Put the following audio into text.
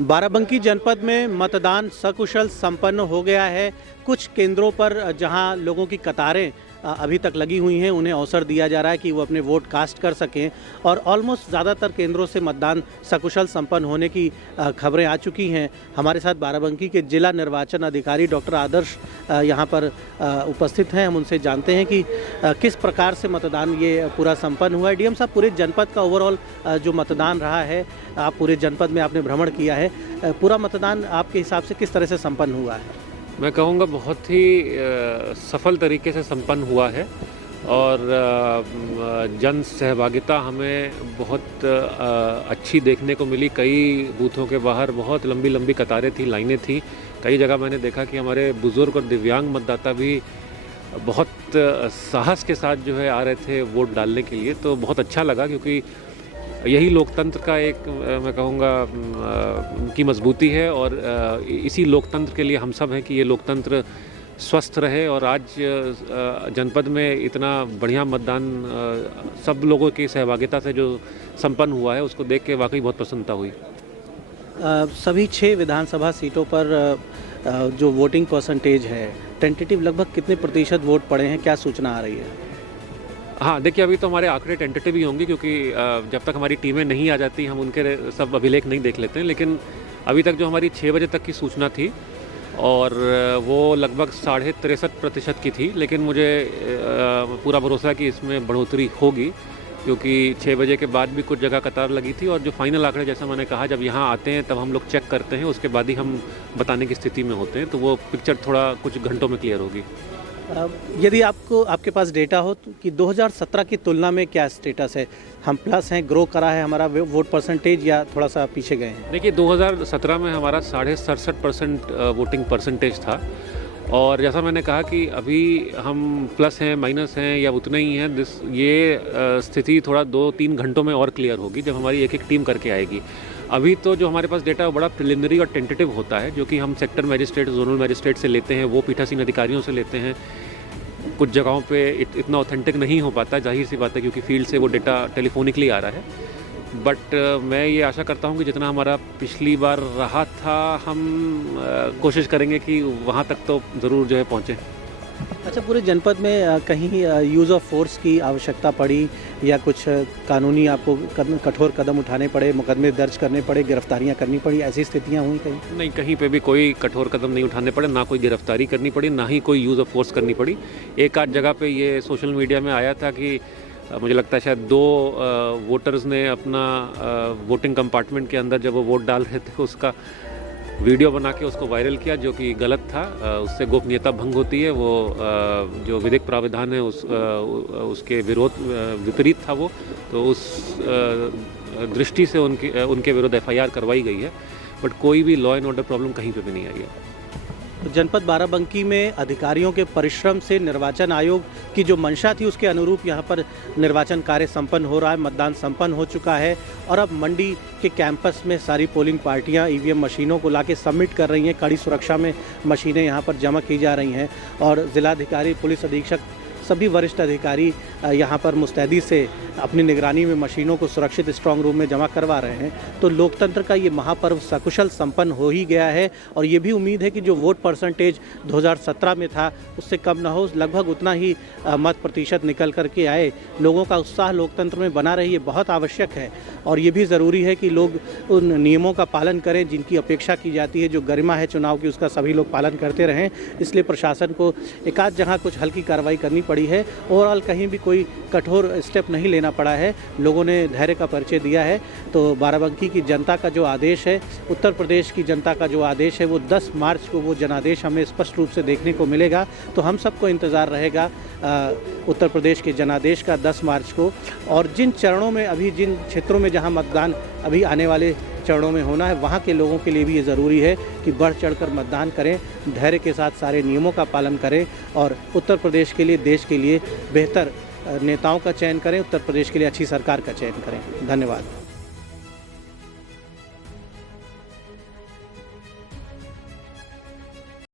बाराबंकी जनपद में मतदान सकुशल संपन्न हो गया है। कुछ केंद्रों पर जहां लोगों की कतारें अभी तक लगी हुई हैं, उन्हें अवसर दिया जा रहा है कि वो अपने वोट कास्ट कर सकें और ऑलमोस्ट ज़्यादातर केंद्रों से मतदान सकुशल संपन्न होने की खबरें आ चुकी हैं। हमारे साथ बाराबंकी के जिला निर्वाचन अधिकारी डॉक्टर आदर्श यहां पर उपस्थित हैं। हम उनसे जानते हैं कि किस प्रकार से मतदान ये पूरा संपन्न हुआ है। डीएम साहब, पूरे जनपद का ओवरऑल जो मतदान रहा है, आप पूरे जनपद में आपने भ्रमण किया है, पूरा मतदान आपके हिसाब से किस तरह से संपन्न हुआ है? मैं कहूँगा बहुत ही सफल तरीके से संपन्न हुआ है और जन सहभागिता हमें बहुत अच्छी देखने को मिली। कई बूथों के बाहर बहुत लंबी लंबी कतारें थी, लाइनें थी। कई जगह मैंने देखा कि हमारे बुज़ुर्ग और दिव्यांग मतदाता भी बहुत साहस के साथ जो है आ रहे थे वोट डालने के लिए। तो बहुत अच्छा लगा, क्योंकि यही लोकतंत्र का एक मैं कहूँगा की मजबूती है और इसी लोकतंत्र के लिए हम सब हैं कि ये लोकतंत्र स्वस्थ रहे। और आज जनपद में इतना बढ़िया मतदान सब लोगों की सहभागिता से जो संपन्न हुआ है, उसको देख के वाकई बहुत प्रसन्नता हुई। सभी 6 विधानसभा सीटों पर जो वोटिंग परसेंटेज है, टेंटेटिव लगभग कितने प्रतिशत वोट पड़े हैं, क्या सूचना आ रही है? हाँ, देखिए, अभी तो हमारे आंकड़े टेंटेटिव ही होंगे, क्योंकि जब तक हमारी टीमें नहीं आ जाती हम उनके सब अभिलेख नहीं देख लेते हैं। लेकिन अभी तक जो हमारी 6 बजे तक की सूचना थी और वो लगभग 63.5% की थी। लेकिन मुझे पूरा भरोसा है कि इसमें बढ़ोतरी होगी, क्योंकि 6 बजे के बाद भी कुछ जगह कतार लगी थी। और जो फाइनल आंकड़े, जैसा मैंने कहा, जब यहाँ आते हैं तब हम लोग चेक करते हैं, उसके बाद ही हम बताने की स्थिति में होते हैं। तो वो पिक्चर थोड़ा कुछ घंटों में क्लियर होगी। यदि आपके पास डेटा हो तो कि 2017 की तुलना में क्या स्टेटस है? हम प्लस हैं, ग्रो करा है हमारा वोट परसेंटेज, या थोड़ा सा पीछे गए हैं? देखिए, 2017 में हमारा 67% वोटिंग परसेंटेज था। और जैसा मैंने कहा कि अभी हम प्लस हैं, माइनस हैं, या उतना ही हैं, ये स्थिति थोड़ा 2-3 घंटों में और क्लियर होगी, जब हमारी एक एक टीम करके आएगी। अभी तो जो हमारे पास डेटा है वो बड़ा प्रिलिमिनरी और टेंटेटिव होता है, जो कि हम सेक्टर मजिस्ट्रेट, जोनल मजिस्ट्रेट से लेते हैं, वो पीठासीन अधिकारियों से लेते हैं। कुछ जगहों पे इतना ऑथेंटिक नहीं हो पाता, जाहिर सी बात है, क्योंकि फील्ड से वो डेटा टेलीफोनिकली आ रहा है। बट मैं ये आशा करता हूँ कि जितना हमारा पिछली बार रहा था, हम कोशिश करेंगे कि वहाँ तक तो ज़रूर जो है पहुँचें। अच्छा, पूरे जनपद में कहीं यूज़ ऑफ फोर्स की आवश्यकता पड़ी या कुछ कानूनी आपको कठोर कदम उठाने पड़े, मुकदमे दर्ज करने पड़े, गिरफ्तारियां करनी पड़ी, ऐसी स्थितियां हुई कहीं? नहीं, कहीं पे भी कोई कठोर कदम नहीं उठाने पड़े, ना कोई गिरफ्तारी करनी पड़ी, ना ही कोई यूज़ ऑफ फोर्स करनी पड़ी। एक आध जगह पे ये सोशल मीडिया में आया था कि मुझे लगता है शायद 2 वोटर्स ने अपना वोटिंग कंपार्टमेंट के अंदर जब वो वोट डाल रहे थे उसका वीडियो बना के उसको वायरल किया, जो कि गलत था। उससे गोपनीयता भंग होती है। वो जो विधिक प्राविधान है उसके विपरीत था वो। तो उस दृष्टि से उनके विरुद्ध FIR करवाई गई है। बट कोई भी लॉ एंड ऑर्डर प्रॉब्लम कहीं पे भी नहीं आई है। जनपद बाराबंकी में अधिकारियों के परिश्रम से निर्वाचन आयोग की जो मंशा थी उसके अनुरूप यहाँ पर निर्वाचन कार्य संपन्न हो रहा है, मतदान संपन्न हो चुका है। और अब मंडी के कैंपस में सारी पोलिंग पार्टियाँ EVM मशीनों को लाके सबमिट कर रही हैं। कड़ी सुरक्षा में मशीनें यहाँ पर जमा की जा रही हैं और जिलाधिकारी, पुलिस अधीक्षक, सभी वरिष्ठ अधिकारी यहाँ पर मुस्तैदी से अपनी निगरानी में मशीनों को सुरक्षित स्ट्रांग रूम में जमा करवा रहे हैं। तो लोकतंत्र का ये महापर्व सकुशल संपन्न हो ही गया है और ये भी उम्मीद है कि जो वोट परसेंटेज 2017 में था उससे कम ना हो, लगभग उतना ही मत प्रतिशत निकल करके आए। लोगों का उत्साह लोकतंत्र में बना रहे, ये बहुत आवश्यक है। और ये भी ज़रूरी है कि लोग उन नियमों का पालन करें जिनकी अपेक्षा की जाती है। जो गरिमा है चुनाव की, उसका सभी लोग पालन करते रहें। इसलिए प्रशासन को एकाध जगह कुछ हल्की कार्रवाई करनी पड़ी है। ओवरऑल कहीं भी कोई कठोर स्टेप नहीं लेना पड़ा है। लोगों ने धैर्य का परिचय दिया है। तो बाराबंकी की जनता का जो आदेश है, उत्तर प्रदेश की जनता का जो आदेश है, वो 10 मार्च को वो जनादेश हमें स्पष्ट रूप से देखने को मिलेगा। तो हम सबको इंतज़ार रहेगा उत्तर प्रदेश के जनादेश का 10 मार्च को। और जिन चरणों में अभी, जिन क्षेत्रों में जहां मतदान अभी आने वाले चरणों में होना है, वहां के लोगों के लिए भी ये ज़रूरी है कि बढ़ चढ़कर मतदान करें, धैर्य के साथ सारे नियमों का पालन करें और उत्तर प्रदेश के लिए, देश के लिए बेहतर नेताओं का चयन करें, उत्तर प्रदेश के लिए अच्छी सरकार का चयन करें। धन्यवाद।